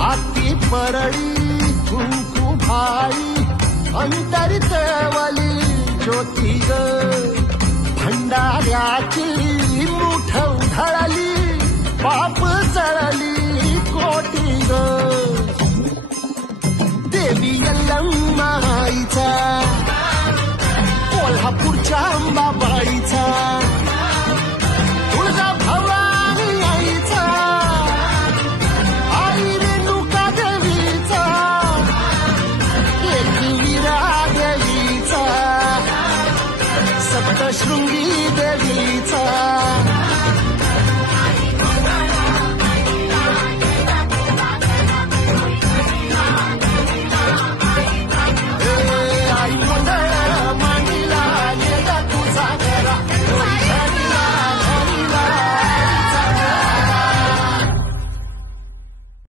हाती परडी कुंकू भाई अंतरितवली ज्योती ग भंडाऱ्याची मुठ उधळली पाप जळली कोटी ग देवी यल्लम्माईचा कोल्हापूरच्या अंबा